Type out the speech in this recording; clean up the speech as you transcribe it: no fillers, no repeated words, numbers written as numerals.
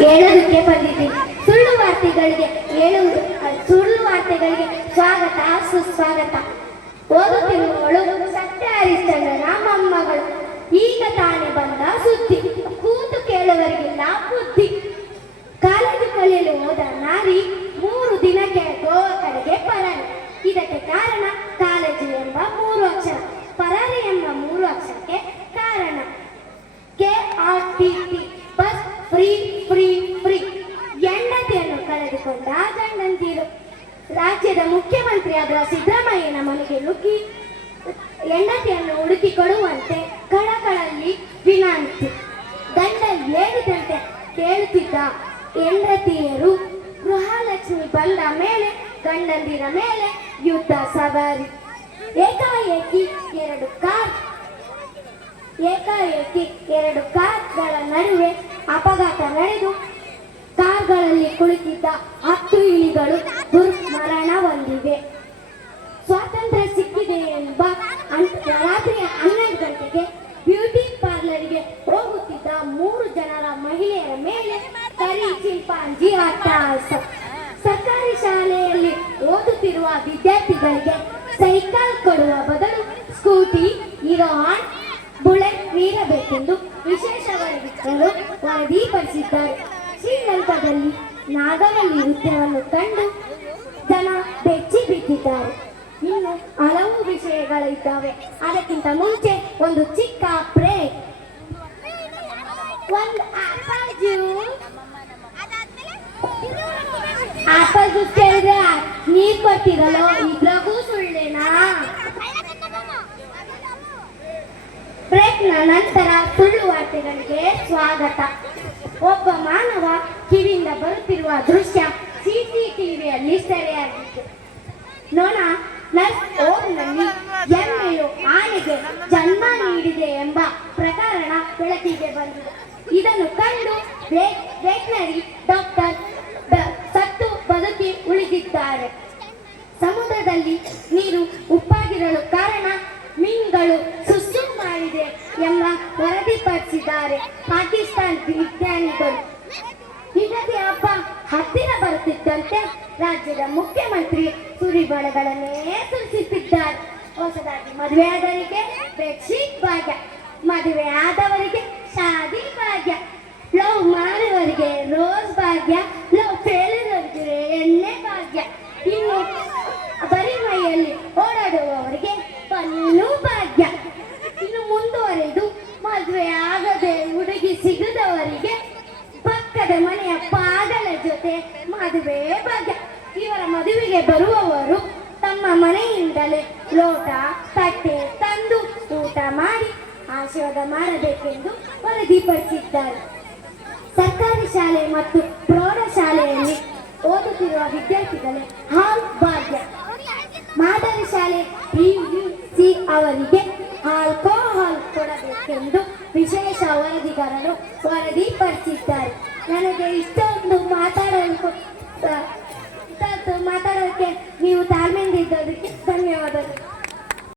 ಹೇಳೋದಕ್ಕೆ ಬಂದಿದ್ದೀನಿ. ಸುಳ್ಳು ವಾರ್ತೆಗಳಿಗೆ ಸ್ವಾಗತ ಸುಸ್ವಾಗತ. ಓದುತ್ತಿರುವವಳು ಸತ್ಯ ಹರಿಶ್ಚಂದ್ರನ ಮೊಮ್ಮಗಳು. ಈಗ ತಾನೇ ಬಂದ ಸುದ್ದಿ, ಕೂತು ಕೇಳುವವರಿಗಿಲ್ಲ ಬುದ್ಧಿ. ಕಾಲೇಜು ಕಲಿಯಲು ಹೋದ ನಾರಿ 3 ದಿನಕ್ಕೆ ಗೋವಾ ಕಡೆಗೆ ಪರಾರಿ. ಇದಕ್ಕೆ ಕಾರಣ ಕಾಲೇಜು ಎಂಬ 3 ಅಕ್ಷರ, ಪರಾರಿ ಎಂಬ 3 ಅಕ್ಷರಕ್ಕೆ ಕಾರಣ KRTT, bus free free free. ಹೆಂಡತಿಯನ್ನು ಕಳೆದುಕೊಂಡ ಗಂಡಂದಿರು. ರಾಜ್ಯದ ಮುಖ್ಯಮಂತ್ರಿಯಾದ ಸಿದ್ದರಾಮಯ್ಯನ ಮನೆಗೆ ನುಗ್ಗಿ ಹೆಂಡತಿಯನ್ನು ಹುಡುಕಿ ಕೊಡುವಂತೆ ಕಳಕಳಲ್ಲಿ ವಿನಂತಿ. ಗಂಡ ಹೇಳಿದಂತೆ ಕೇಳುತ್ತಿದ್ದ ಹೆಂಡತಿಯರು ಗೃಹಲಕ್ಷ್ಮಿ ಬಂದ ಮೇಲೆ ಗಂಡಂದಿರ ಮೇಲೆ ಯುದ್ಧ ಸವಾರಿ. ಏಕಾಏಕಿ ಎರಡು ಕಾರ್ಗಳ ನಡುವೆ ಅಪಘಾತ ನಡೆದು ಕಾರ್ಗಳಲ್ಲಿ ಕುಳಿತಿದ್ದ 10 ಇಲಿಗಳು ದುರ್ಮರಣ ಹೊಂದಿವೆ. ಸ್ವಾತಂತ್ರ್ಯ ಸಿಕ್ಕಿದೆ ಎಂಬ ರಾತ್ರಿ 12 ಗಂಟೆಗೆ ಬ್ಯೂಟಿ ಪಾರ್ಲರ್ಗೆ ಹೋಗುತ್ತಿದ್ದ 3 ಜನರ ಮಹಿಳೆಯರ ಮೇಲೆ ಕರಿ ಚಿಂಪಾಂಜಿ ಅಟ್ಟಹಾಸ. ಸರ್ಕಾರಿ ಶಾಲೆಯಲ್ಲಿ ಓದುತ್ತಿರುವ ವಿದ್ಯಾರ್ಥಿಗಳಿಗೆ ಸೈಕಲ್ ಕೊಡುವ ಬದಲು ಸ್ಕೂಟಿ, ಹೀರೋ ಬುಲೆಟ್ ನೀಡಬೇಕೆಂದು ವಿಶೇಷ ವರದಿಪಡಿಸಿದ್ದಾರೆ. ಶ್ರೀಲಂಕಾದಲ್ಲಿ ನಾಗವಲ್ಲಿ ನೃತ್ಯವನ್ನು ಕಂಡು ಜನ ಬೆಚ್ಚಿ ಬಿದ್ದಿದ್ದಾರೆ. ಇನ್ನು ಹಲವು ವಿಷಯಗಳಿದ್ದಾವೆ. ಅದಕ್ಕಿಂತ ಮುಂಚೆ ಒಂದು ಚಿಕ್ಕ ಬ್ರೇಕ್. ಒಂದು ಆಪಲ್ ಜ್ಯೂಸ್ ಕೇಳಿದ್ರೆ ನೀರ್ ಕೊಟ್ಟಿರಲ್ಲ, ಇದ್ರಾಗೂ ಸುಳ್ಳೇನಾ? ಬ್ರೇಕ್ನ ನಂತರ ಸುಳ್ಳು ವಾರ್ತೆಗಳಿಗೆ ಸ್ವಾಗತ. ಒಬ್ಬ ಮಾನವ ಕಿವಿಯಿಂದ ಬರುತ್ತಿರುವ ದೃಶ್ಯ CCTVಯಲ್ಲಿ ಸೆರೆಯಾಗಿತ್ತು. ನೊಣ ನರ್ಸ್ ಹೋಮ್ನಲ್ಲಿ ಎಮ್ಮೆಯು ಆನೆಗೆ ಜನ್ಮ ನೀಡಿದೆ ಎಂಬ ಪ್ರಕರಣ ಬೆಳಕಿಗೆ ಬಂದಿದೆ. ಇದನ್ನು ಕಂಡು ವೆಟರ್ನರಿ ಡಾಕ್ಟರ್ ಸತ್ತು ಬದುಕಿ ಉಳಿದಿದ್ದಾರೆ. ಸಮುದ್ರದಲ್ಲಿ ನೀರು ಉಪ್ಪಾಗಿರಲು ಕಾರಣ ಮೀನುಗಳು ಸುಸ್ಸು ಮಾಡಿದೆ ಎಂಬ ವರದಿಪಡಿಸಿದ್ದಾರೆ ಪಾಕಿಸ್ತಾನ ವಿಜ್ಞಾನಿಗಳು. ಯುಗಾದಿ ಹಬ್ಬ ಹತ್ತಿರ ಬರುತ್ತಿದ್ದಂತೆ ರಾಜ್ಯದ ಮುಖ್ಯಮಂತ್ರಿ ಸುರಿಮಳೆಗಳನ್ನೇ ಸುರಿಸುತ್ತಿದ್ದಾರೆ. ಹೊಸದಾಗಿ ಮದುವೆಯಾದವರಿಗೆ ಬೆಡ್ಶೀಟ್ ಭಾಗ್ಯ, ಮದುವೆ ಆದವರಿಗೆ ಶಾದಿ ಭಾಗ್ಯ, ಲವ್ ಮಾಡುವವರಿಗೆ ರೋಸ್ ಭಾಗ್ಯ, ಲವ್ ಫೇಲಿದವರಿಗೆ ಎಣ್ಣೆ ಭಾಗ್ಯ, ಇನ್ನು ಬರೀ ಮೈಯಲ್ಲಿ ಓಡಾಡುವವರಿಗೆ ಪನ್ನು ಭಾಗ್ಯ. ಇನ್ನು ಮುಂದುವರೆದು ಮದುವೆ ಆಗದೆ ಹುಡುಗಿ ಸಿಗದವರಿಗೆ ಪಕ್ಕದ ಮನೆಯ ಪಾದಲ ಜೊತೆ ಮದುವೆ ಭಾಗ್ಯ. ಇವರ ಮದುವೆಗೆ ಬರುವವರು ತಮ್ಮ ಮನೆಯಿಂದಲೇ ಲೋಟ ತಟ್ಟೆ ತಂದು ಊಟ ಮಾಡಿ ಆಶೀರ್ವಾದ ಮಾಡಬೇಕೆಂದು ವರದಿಪಡಿಸಿದ್ದಾರೆ. ಸರ್ಕಾರಿ ಶಾಲೆ ಮತ್ತು ಪ್ರೌಢಶಾಲೆಯಲ್ಲಿ ಓದುತ್ತಿರುವ ವಿದ್ಯಾರ್ಥಿಗಳೇ ಹಾಲ್ ಭಾಗ್ಯ. ಮಾದರಿ ಶಾಲೆ PUC ಅವರಿಗೆ ಆಲ್ಕೋಹಾಲ್ ಕೊಡಬೇಕೆಂದು ವಿಶೇಷ ವರದಿಗಾರರು ವರದಿಪಡಿಸಿದ್ದಾರೆ. ನನಗೆ ಇಷ್ಟೊಂದು ಮಾತಾಡೋಕ್ಕೆ ನೀವು ತಾಳ್ಮೆಯಿಂದ ಇದ್ದೋದಕ್ಕೆ ಧನ್ಯವಾದಗಳು.